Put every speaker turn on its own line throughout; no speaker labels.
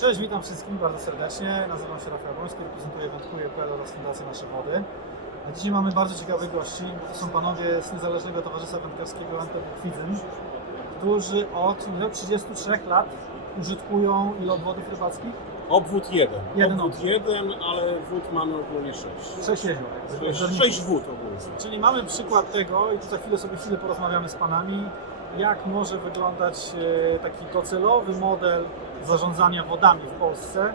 Cześć, witam wszystkich bardzo serdecznie. Nazywam się Rafał Boński, reprezentuję Wędkuję.pl oraz Fundację Nasze Wody. A dzisiaj mamy bardzo ciekawych gości. To są panowie z Niezależnego Towarzystwa Wędkarskiego NTW Kwidzyn, którzy od ile? 33 lat użytkują ile obwodów rybackich?
Obwód jeden.
Jeden
obwód
obwód.
jeden, ale wód mamy ogólnie sześć.
Sześć jezior.
Sześć, sześć wód ogólnie.
Czyli mamy przykład tego i tu za chwilę sobie chwilę porozmawiamy z panami, jak może wyglądać e, taki docelowy model zarządzania wodami w Polsce,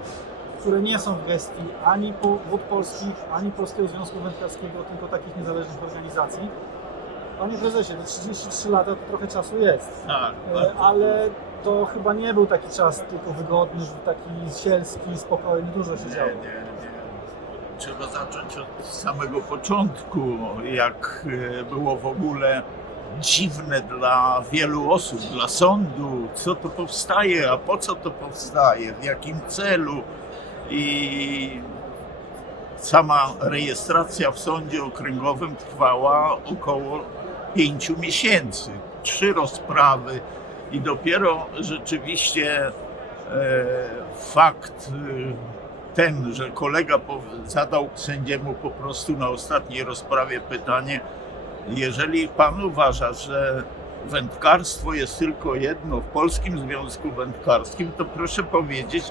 które nie są w gestii ani wód polskich, ani Polskiego Związku Wędkarskiego, tylko takich niezależnych organizacji. Panie prezesie, te 33 lata to trochę czasu jest,
Tak,
e, ale to chyba nie był taki czas tylko wygodny, taki sielski, spokojny, dużo się
nie,
działo.
nie, nie. Trzeba zacząć od samego początku, jak e, było w ogóle dziwne dla wielu osób, dla sądu, co to powstaje, a po co to powstaje, w jakim celu. I sama rejestracja w sądzie okręgowym trwała około pięciu miesięcy. Trzy rozprawy i dopiero rzeczywiście e, fakt e, ten, że kolega zadał sędziemu po prostu na ostatniej rozprawie pytanie, jeżeli pan uważa, że wędkarstwo jest tylko jedno w Polskim Związku Wędkarskim, to proszę powiedzieć,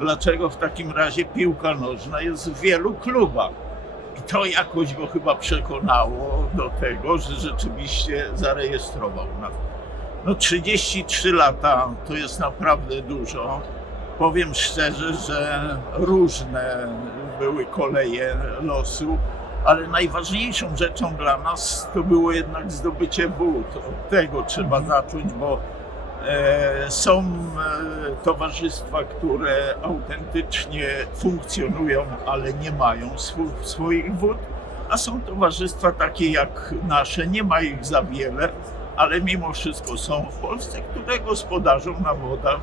dlaczego w takim razie piłka nożna jest w wielu klubach. I to jakoś go chyba przekonało do tego, że rzeczywiście zarejestrował nas. No 33 lata to jest naprawdę dużo. Powiem szczerze, że różne były koleje losu, ale najważniejszą rzeczą dla nas to było jednak zdobycie wód. Od tego trzeba zacząć, bo e, są e, towarzystwa, które autentycznie funkcjonują, ale nie mają swu, swoich wód, a są towarzystwa takie jak nasze, nie ma ich za wiele, ale mimo wszystko są w Polsce, które gospodarzą na wodach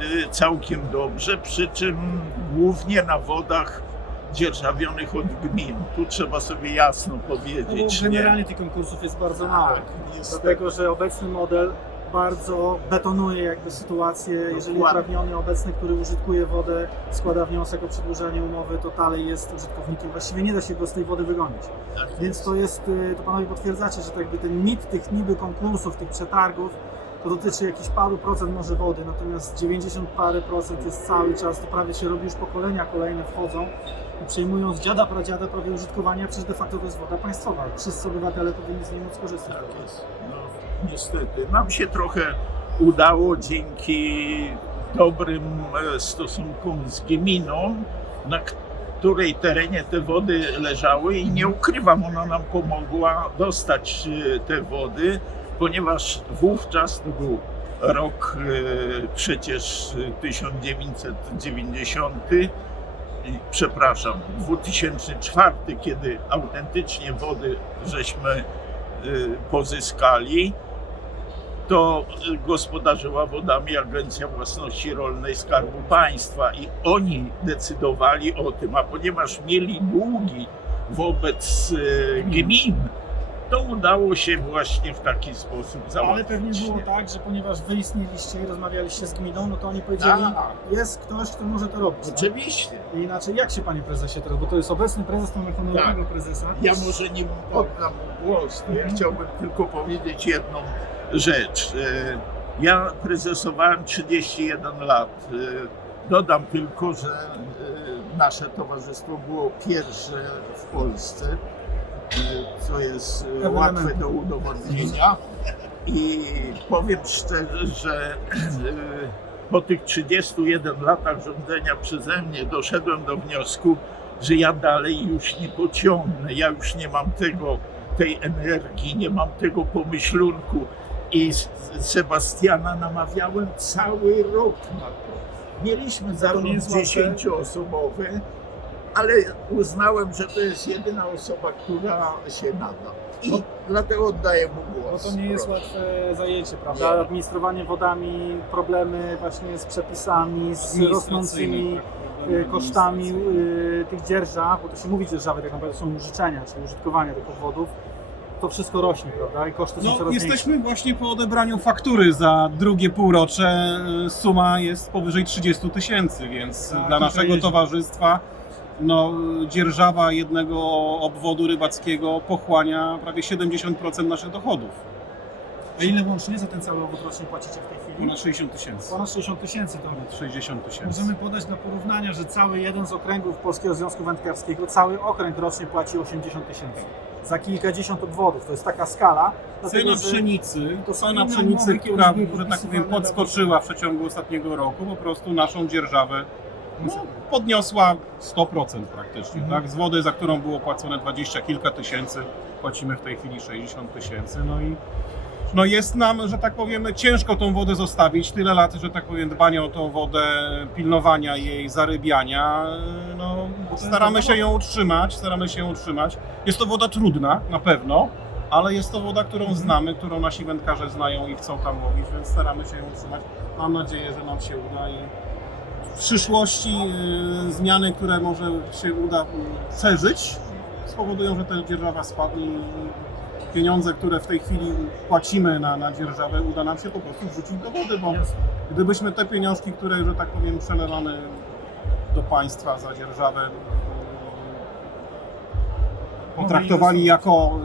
y, całkiem dobrze, przy czym głównie na wodach dzierżawionych od gmin. Tu trzeba sobie jasno
No
powiedzieć.
generalnie tych konkursów jest bardzo mało.
Tak.
Dlatego, że obecny model bardzo betonuje jakby sytuację, jeżeli uprawniony obecny, który użytkuje wodę, składa wniosek o przedłużenie umowy, to dalej jest użytkownikiem. Właściwie nie da się go z tej wody wygonić.
Tak
Więc
jest.
to jest, y, to panowie potwierdzacie, że to jakby ten mit tych niby konkursów, tych przetargów, to dotyczy jakichś paru procent może wody, natomiast 90 parę procent jest cały czas, to prawie się robi już pokolenia kolejne wchodzą i przejmują z dziada, pradziada prawie użytkowania, przecież de facto to jest woda państwowa. Wszyscy obywatele powinni z niej móc korzystać.
Tak jest. No, niestety. Nam się trochę udało dzięki dobrym e, stosunkom z gminą, na której terenie te wody leżały i nie ukrywam, ona nam pomogła dostać e, te wody, ponieważ wówczas to był rok e, przecież e, 1990 i, przepraszam, 2004, kiedy autentycznie wody żeśmy y, pozyskali, to y, gospodarzyła wodami Agencja Własności Rolnej Skarbu Państwa i oni decydowali o tym, a ponieważ mieli długi wobec y, gmin, to udało się właśnie w taki sposób
Ale
załatwić.
pewnie było tak, że ponieważ wy istnieliście i rozmawialiście z gminą, no to oni powiedzieli,
Tak.
jest ktoś, kto może to robić. tak?
Oczywiście.
I Inaczej, jak się panie prezesie teraz, bo to jest obecny prezes, to mamy honorowego prezesa.
Ja może nim oddam głos, ja chciałbym tylko powiedzieć jedną rzecz. E, Ja prezesowałem 31 lat. E, Dodam tylko, że e, nasze towarzystwo było pierwsze w Polsce, co jest e, łatwe do udowodnienia. I powiem szczerze, że e, po tych 31 latach rządzenia przeze mnie doszedłem do wniosku, że ja dalej już nie pociągnę, ja już nie mam tego, tej energii, nie mam tego pomyślunku. I Sebastiana namawiałem cały rok na to. Mieliśmy
łatwe.
10-osobowy, ale uznałem, że to jest jedyna osoba, która się nada. I
No.
dlatego oddaję mu
Bo
głos.
to nie jest
Proszę.
łatwe zajęcie, prawda? Administrowanie wodami, problemy właśnie z przepisami, z
Administracyjne,
rosnącymi
tak,
y, kosztami y, tych dzierżaw, bo to się mówi dzierżawy tak naprawdę są życzenia, czyli użytkowania tych obwodów. to wszystko rośnie, prawda? I koszty są
No,
coraz większe.
jesteśmy właśnie po odebraniu faktury za drugie półrocze. Y, Suma jest powyżej 30 tysięcy, więc
Tak,
dla naszego towarzystwa no, dzierżawa jednego obwodu rybackiego pochłania prawie 70% naszych dochodów.
A ile łącznie za ten cały obwód rocznie płacicie w tej chwili?
Ponad 60 tysięcy.
Ponad 60 tysięcy to
Ponad 60 tysięcy.
Możemy podać dla porównania, że cały jeden z okręgów Polskiego Związku Wędkarskiego, cały okręg rocznie płaci 80 tysięcy. Za kilkadziesiąt obwodów. To jest taka skala.
Cena pszenicy,
to
cena pszenicy, która, że tak powiem, podskoczyła w przeciągu ostatniego roku, po prostu naszą dzierżawę no, podniosła 100% praktycznie.
Mhm.
Tak? Z wody, za którą było płacone 20 kilka tysięcy, płacimy w tej chwili 60 tysięcy. No i no jest nam, że tak powiem, ciężko tą wodę zostawić. Tyle lat, że tak powiem, dbania o tą wodę, pilnowania jej, zarybiania. No, staramy się ją utrzymać, staramy się ją utrzymać. Jest to woda trudna, na pewno, ale jest to woda, którą znamy, którą nasi wędkarze znają i chcą tam łowić, więc staramy się ją utrzymać. Mam nadzieję, że nam się uda i w przyszłości y, zmiany, które może się uda y, przeżyć, spowodują, że ta dzierżawa spadnie i pieniądze, które w tej chwili płacimy na, na dzierżawę, uda nam się po prostu wrzucić do wody, bo gdybyśmy te pieniążki, które, że tak powiem, przelewamy do państwa za dzierżawę, y, potraktowali jako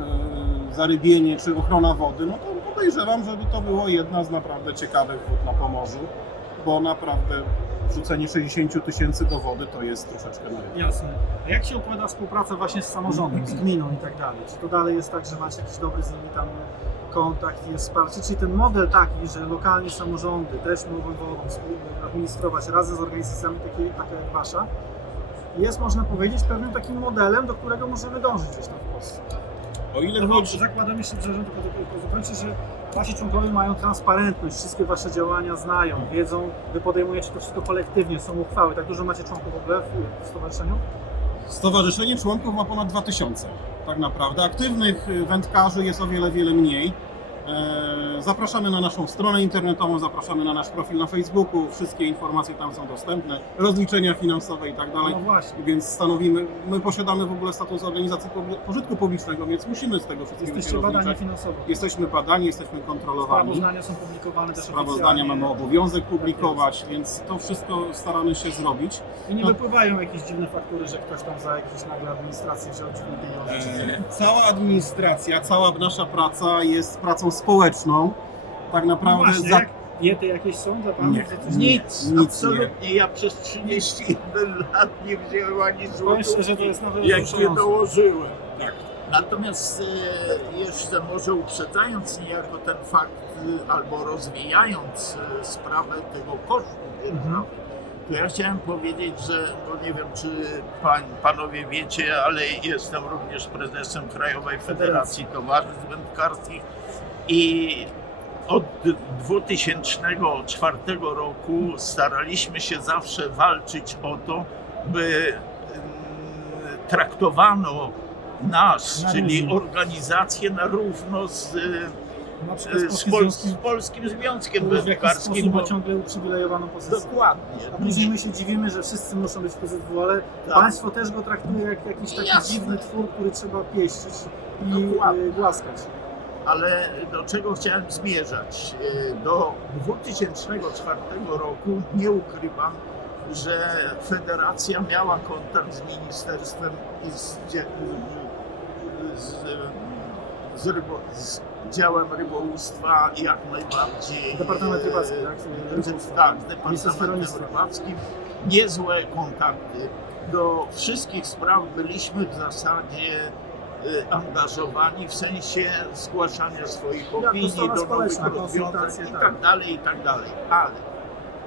y, zarybienie czy ochrona wody, no to podejrzewam, żeby to było jedna z naprawdę ciekawych wód na Pomorzu, bo naprawdę wrzucenie 60 tysięcy do wody to jest troszeczkę na rynek.
Jasne. A jak się układa współpraca właśnie z samorządem, z gminą i tak dalej? Czy to dalej jest tak, że macie jakiś dobry z nimi tam kontakt jest wsparcie? Czyli ten model taki, że lokalnie samorządy też mogą wodą administrować razem z organizacjami takie, takie jak wasza, jest można powiedzieć pewnym takim modelem, do którego możemy dążyć gdzieś tam w Polsce.
O ile
No
chodzi...
zakładam jeszcze, przepraszam, tylko, tylko, że wasi członkowie mają transparentność, wszystkie wasze działania znają, wiedzą, wy podejmujecie to wszystko kolektywnie, są uchwały. Tak dużo macie członków w ogóle w, w stowarzyszeniu?
Stowarzyszenie członków ma ponad 2000 tak naprawdę. Aktywnych y, wędkarzy jest o wiele, wiele mniej. E, Zapraszamy na naszą stronę internetową, zapraszamy na nasz profil na Facebooku. Wszystkie informacje tam są dostępne, rozliczenia finansowe i tak dalej.
No właśnie.
Więc stanowimy, my posiadamy w ogóle status organizacji pożytku publicznego, więc musimy z tego wszystkiego
Jesteście
się
badani finansowo.
Jesteśmy badani, jesteśmy kontrolowani.
Sprawozdania są publikowane też
Sprawozdania mamy obowiązek publikować, więc to wszystko staramy się zrobić.
I nie
No.
wypływają jakieś dziwne faktury, że ktoś tam za jakieś nagle administrację wziął dziwne pieniądze. czy coś.
E, Cała administracja, cała nasza praca jest pracą społeczną. Tak
No
naprawdę
właśnie,
za...
jak diety jakieś są dla panów?
Nie.
Że coś-
Nic,
Nic nie.
absolutnie. Ja przez 31 lat nie wziąłem ani złotówki,
szczerze, to jest nawet
jak nie dołożyłem.
Tak.
Natomiast e, jeszcze może uprzedzając niejako ten fakt e, albo rozwijając e, sprawę tego kosztu
Mhm.
to ja chciałem powiedzieć, że no nie wiem, czy pań, panowie wiecie, ale jestem również prezesem Krajowej Federacji Towarzystw Wędkarskich i od 2004 roku staraliśmy się zawsze walczyć o to, by mm, traktowano nas,
Na
czyli
równi.
organizację na równo z,
Na z
z,
Polskim
Pol- z
Związkiem
Polskim Związkiem Wędkarskim. bo-
ciągle uprzywilejowaną pozycję.
Dokładnie.
A później my się dziwimy, że wszyscy muszą być PZW, ale
Tak.
państwo też go traktuje jak jakiś taki
Jasne.
dziwny twór, który trzeba pieścić i
Dokładnie.
y, głaskać.
Ale do czego chciałem zmierzać? E, Do 2004 roku nie ukrywam, że federacja miała kontakt z ministerstwem i z, dzie- z, z, rybo, z działem rybołówstwa jak najbardziej.
Departament Rybacki, tak?
Tak, z Departamentem. Rybackim. Niezłe kontakty. Do wszystkich spraw byliśmy w zasadzie angażowani w sensie zgłaszania swoich opinii do nowych rozwiązań i
tak.
tak dalej, i tak dalej. Ale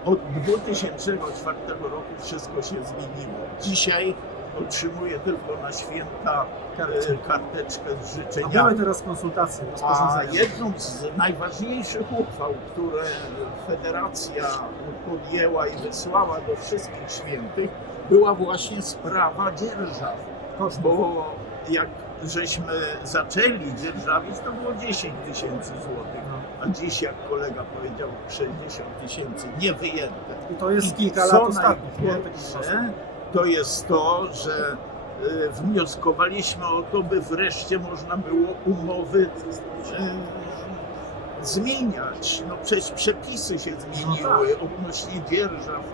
od 2004 roku wszystko się zmieniło. Dzisiaj otrzymuję tylko na święta
Karteczkę.
e, karteczkę z
A
życzeniami.
były teraz konsultacje,
A jedną z najważniejszych uchwał, które federacja podjęła i wysłała do wszystkich świętych, była właśnie sprawa dzierżaw. Bo jak żeśmy zaczęli dzierżawić, to było 10 tysięcy złotych. A dziś, jak kolega powiedział, 60 tysięcy niewyjęte.
I to jest
I
kilka lat ostatnich,
najgorsze, to jest to, że e, wnioskowaliśmy o to, by wreszcie można było umowy zmieniać. No przecież przepisy się zmieniły odnośnie dzierżaw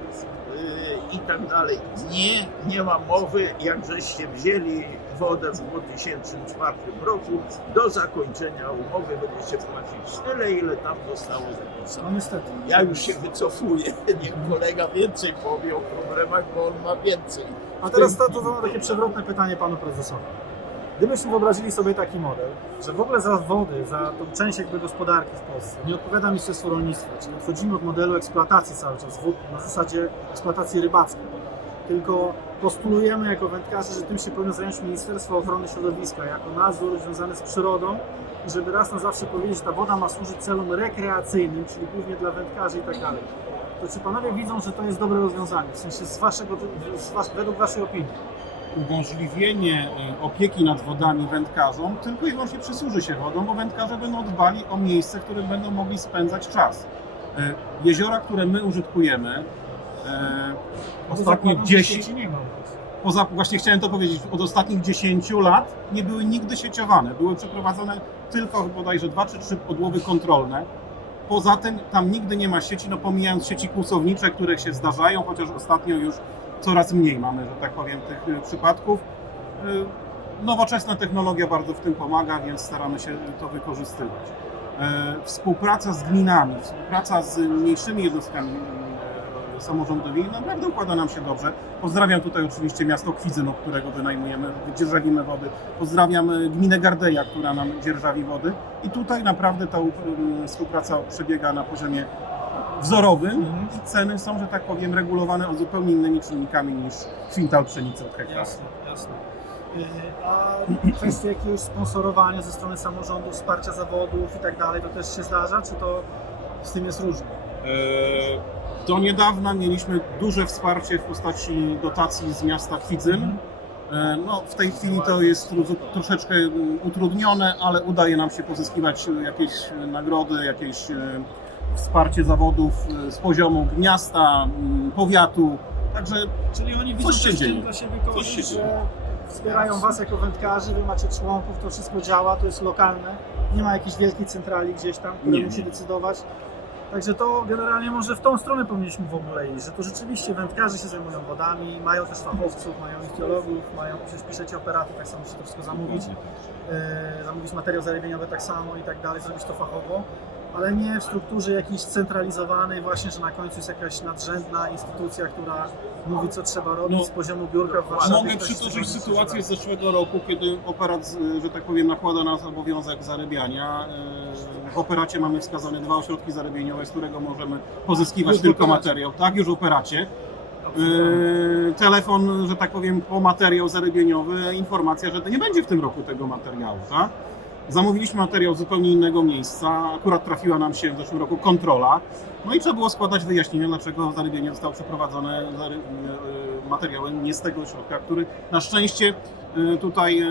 e, i tak dalej. Nie, nie ma mowy, jak żeście wzięli wodę w 2004 roku, do zakończenia umowy będziecie płacić tyle, ile tam zostało zapisane.
No niestety.
Ja już się wycofuję, niech kolega więcej powie o problemach, bo on ma więcej.
A teraz to, to, to takie przewrotne pytanie panu prezesowi. Gdybyśmy wyobrazili sobie taki model, że w ogóle za wody, za tą część jakby gospodarki w Polsce nie odpowiada Ministerstwo Rolnictwa, czyli odchodzimy od modelu eksploatacji cały czas wód na zasadzie eksploatacji rybackiej, tylko postulujemy jako wędkarze, że tym się powinno zająć Ministerstwo Ochrony Środowiska jako nadzór związany z przyrodą żeby raz na zawsze powiedzieć, że ta woda ma służyć celom rekreacyjnym, czyli głównie dla wędkarzy i tak dalej. To czy panowie widzą, że to jest dobre rozwiązanie, w sensie z waszego, z was, według waszej opinii?
umożliwienie y, opieki nad wodami wędkarzom tylko i wyłącznie przysłuży się wodą, bo wędkarze będą dbali o miejsce, w którym będą mogli spędzać czas. Y, Jeziora, które my użytkujemy, y,
Zakładam, że
10,
sieci nie ma.
poza, właśnie chciałem to powiedzieć, od ostatnich 10 lat nie były nigdy sieciowane. Były przeprowadzone tylko bodajże dwa czy trzy podłowy kontrolne. Poza tym tam nigdy nie ma sieci, no pomijając sieci kłusownicze, które się zdarzają, chociaż ostatnio już coraz mniej mamy, że tak powiem, tych y, przypadków. Y, Nowoczesna technologia bardzo w tym pomaga, więc staramy się to wykorzystywać. E, Współpraca z gminami, współpraca z mniejszymi jednostkami e, samorządowymi naprawdę układa nam się dobrze. Pozdrawiam tutaj oczywiście miasto Kwidzyn, od którego wynajmujemy, dzierżawimy wody. Pozdrawiam e, gminę Gardeja, która nam dzierżawi wody. I tutaj naprawdę ta um, współpraca przebiega na poziomie wzorowym i ceny są, że tak powiem, regulowane o zupełnie innymi czynnikami niż kwintal pszenicy od hektara.
Jasne, jasne. Yy, A kwestie jakiegoś sponsorowania ze strony samorządu, wsparcia zawodów i tak dalej, to też się zdarza, czy to z tym jest różnie?
E, Do niedawna mieliśmy duże wsparcie w postaci dotacji z miasta Kwidzyn. E, No, w tej chwili to jest tro- troszeczkę mm, utrudnione, ale udaje nam się pozyskiwać jakieś nagrody, jakieś e, wsparcie zawodów e, z poziomu miasta, mm, powiatu. Także
Czyli oni widzą
Coś się dzieje.
dla siebie
Coś się
że
dzieje.
wspierają Was jako wędkarzy, Wy macie członków, to wszystko działa, to jest lokalne, nie ma jakiejś wielkiej centrali gdzieś tam, która musi decydować. Także to generalnie może w tą stronę powinniśmy w ogóle iść, że to rzeczywiście wędkarze się zajmują wodami, mają też fachowców, mają ichtiologów, mają, przecież piszecie operaty, tak samo musicie to wszystko zamówić, e, zamówić materiał zarybieniowy tak samo i tak dalej, zrobić to fachowo, ale nie w strukturze jakiejś centralizowanej właśnie, że na końcu jest jakaś nadrzędna instytucja, która mówi co trzeba robić
No,
z poziomu biurka w Warszawie.
Mogę przytoczyć sytuację z zeszłego roku, kiedy operat, że tak powiem, nakłada nas obowiązek zarybiania. E, W operacie mamy wskazane dwa ośrodki zarybieniowe, z którego możemy pozyskiwać
Już
tylko materiał. Tak, już w operacie. E, Telefon, że tak powiem, po materiał zarybieniowy, informacja, że nie będzie w tym roku tego materiału, tak? Zamówiliśmy materiał z zupełnie innego miejsca, akurat trafiła nam się w zeszłym roku kontrola, no i trzeba było składać wyjaśnienia, dlaczego zarybienie zostało przeprowadzone e, materiałem nie z tego ośrodka, który na szczęście tutaj e,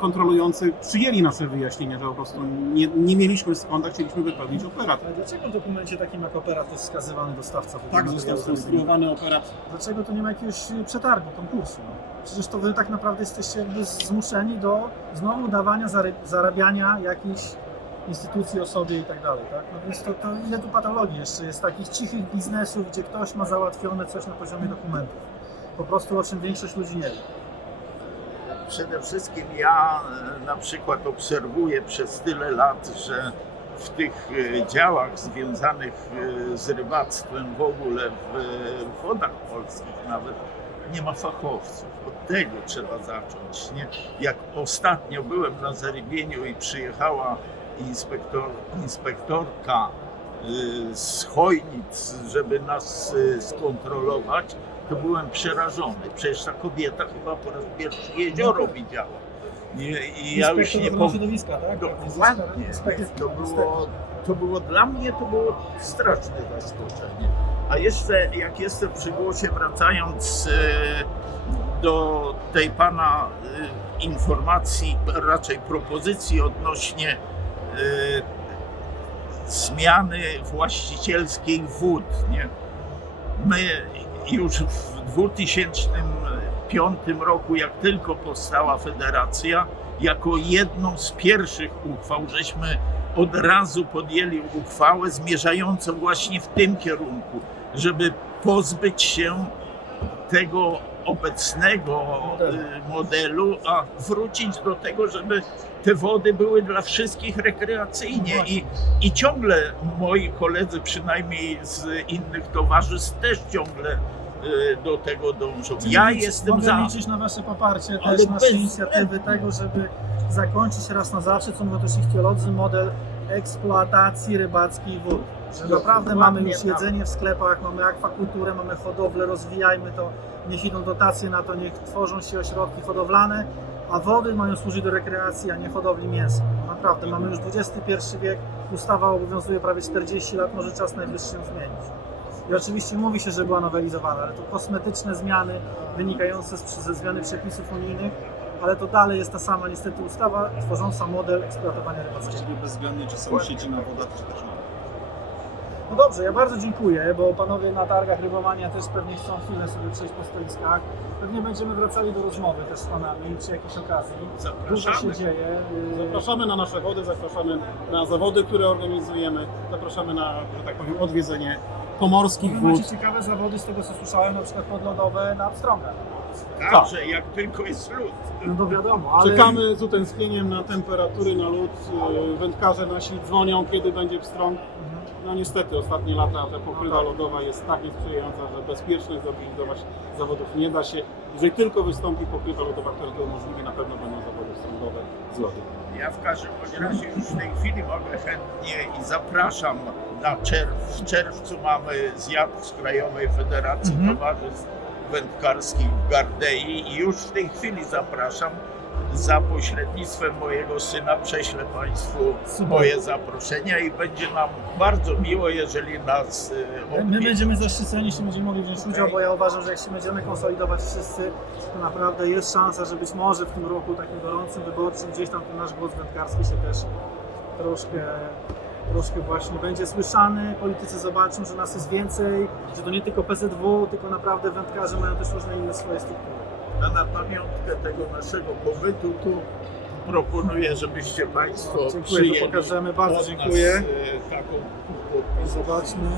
kontrolujący przyjęli nasze wyjaśnienia, że po prostu nie, nie mieliśmy skąd, a chcieliśmy wypełnić operat.
Dlaczego w dokumencie takim jak operat jest wskazywany dostawca?
Tak został skonstruowany operat
Dlaczego to nie ma jakiegoś przetargu, konkursu? Przecież to wy tak naprawdę jesteście zmuszeni do znowu dawania zarabiania jakiejś instytucji, osobie i tak dalej, tak? No więc to, to ile tu patologii jeszcze jest, takich cichych biznesów, gdzie ktoś ma załatwione coś na poziomie dokumentów. Po prostu o czym większość ludzi nie wie.
Przede wszystkim ja e, na przykład obserwuję przez tyle lat, że w tych e, działach związanych e, z rybactwem w ogóle w wodach polskich nawet nie ma fachowców. Od tego trzeba zacząć. Nie? Jak ostatnio byłem na zarybieniu i przyjechała inspektor, inspektorka z Chojnic, żeby nas skontrolować, to byłem przerażony. Przecież ta kobieta chyba po raz pierwszy jezioro widziała. I, i ja już nie
środowiska, tak?
Dokładnie. To było, to było dla mnie to było straszne zaskoczenie. A jeszcze jak jestem przy głosie, wracając e, do tej pana e, informacji, raczej propozycji odnośnie e, zmiany właścicielskiej wód. Nie? My już w 1995 roku, jak tylko powstała federacja, jako jedną z pierwszych uchwał, żeśmy od razu podjęli uchwałę zmierzającą właśnie w tym kierunku, żeby pozbyć się tego obecnego
Modelu.
y, a wrócić do tego, żeby te wody były dla wszystkich rekreacyjnie. I, I ciągle moi koledzy, przynajmniej z innych towarzystw, też ciągle do tego dążą.
Czyli
Ja
liczyć-
jestem
mogę
za.
liczyć na Wasze poparcie
Ale
też, nasze inicjatywy tego, żeby zakończyć raz na zawsze, co mówią też ich teolodzy, model eksploatacji rybackiej wód. Że naprawdę mamy już
tak.
jedzenie w sklepach, mamy akwakulturę, mamy hodowlę, rozwijajmy to, niech idą dotacje na to, niech tworzą się ośrodki hodowlane, a wody mają służyć do rekreacji, a nie hodowli mięsa. Naprawdę, mamy już XXI wiek, ustawa obowiązuje prawie 40 lat, może czas najwyższy ją zmienić. I oczywiście mówi się, że była nowelizowana, ale to kosmetyczne zmiany wynikające z, ze zmiany przepisów unijnych, ale to dalej jest ta sama niestety ustawa tworząca model eksploatowania rybackiego.
Właściwie bezwzględnie, czy sąsiedzi na wodach, czy też nie.
No dobrze, ja bardzo dziękuję, bo panowie na targach Rybomania też pewnie chcą chwilę sobie przejść po stoiskach. Pewnie będziemy wracali do rozmowy też z panami przy jakiejś okazji. Dużo się
Zapraszamy.
dzieje. yy,
Zapraszamy na nasze wody, zapraszamy na zawody, które organizujemy, zapraszamy na, że tak powiem, odwiedzenie pomorskich wód.
macie ciekawe zawody z tego co słyszałem, na przykład podlodowe na Pstrągach.
Także jak tylko jest lód.
No to wiadomo, ale...
Czekamy z utęsknieniem na temperatury, na lód. Yy, Wędkarze nasi dzwonią, kiedy będzie pstrąg.
Mhm.
No niestety ostatnie lata ta pokrywa lodowa jest tak niesprzyjająca, że bezpiecznie zorganizować zawodów nie da się. Jeżeli tylko wystąpi pokrywa lodowa, która to umożliwi, na pewno będą zawody pstrągowe z lodu.
Ja w każdym razie już w tej chwili mogę chętnie i zapraszam na czerw. W czerwcu mamy zjazd z Krajowej Federacji
Mhm.
Towarzystw Wędkarskich w Gardei i już w tej chwili zapraszam. Za pośrednictwem mojego syna prześlę Państwu
Super.
moje zaproszenia i będzie nam bardzo miło, jeżeli nas y,
My będziemy zaszczyceni, jeśli będziemy mogli wziąć udział, bo ja uważam, że jak się będziemy konsolidować wszyscy, to naprawdę jest szansa, że być może w tym roku takim gorącym, wyborczym, gdzieś tam ten nasz głos wędkarski się też troszkę, troszkę właśnie będzie słyszany. Politycy zobaczą, że nas jest więcej, że to nie tylko PZW, tylko naprawdę wędkarze mają też różne inne swoje struktury.
A na pamiątkę tego naszego pobytu tu proponuję, żebyście Państwo
Dziękuję,
przyjęli
pokażemy. Bardzo
nas,
dziękuję.
e, Taką
Zobaczmy.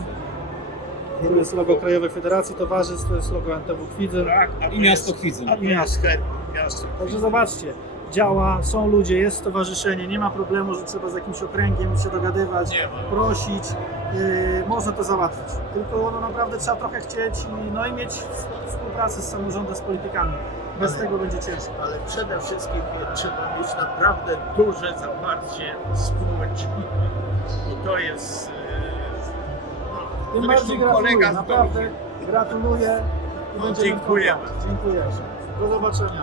Tu jest logo Krajowej Federacji Towarzystw, to jest logo NTW Kwidzyn.
Tak,
I miasto Kwidzyn.
I
herb miasto.
Także zobaczcie, działa, są ludzie, jest stowarzyszenie, nie ma problemu, że trzeba z jakimś okręgiem się dogadywać, prosić, yy, można to załatwić. Tylko no naprawdę trzeba trochę chcieć i, no i mieć współpracę z samorządem, z politykami. Bez
Ale-
tego będzie ciężko.
Ale przede wszystkim trzeba mieć naprawdę duże zaparcie społecznika. I to jest. e, no,
Tym bardziej gratuluję, naprawdę gratuluję i
No, dziękujemy.
Dziękuję. Do zobaczenia.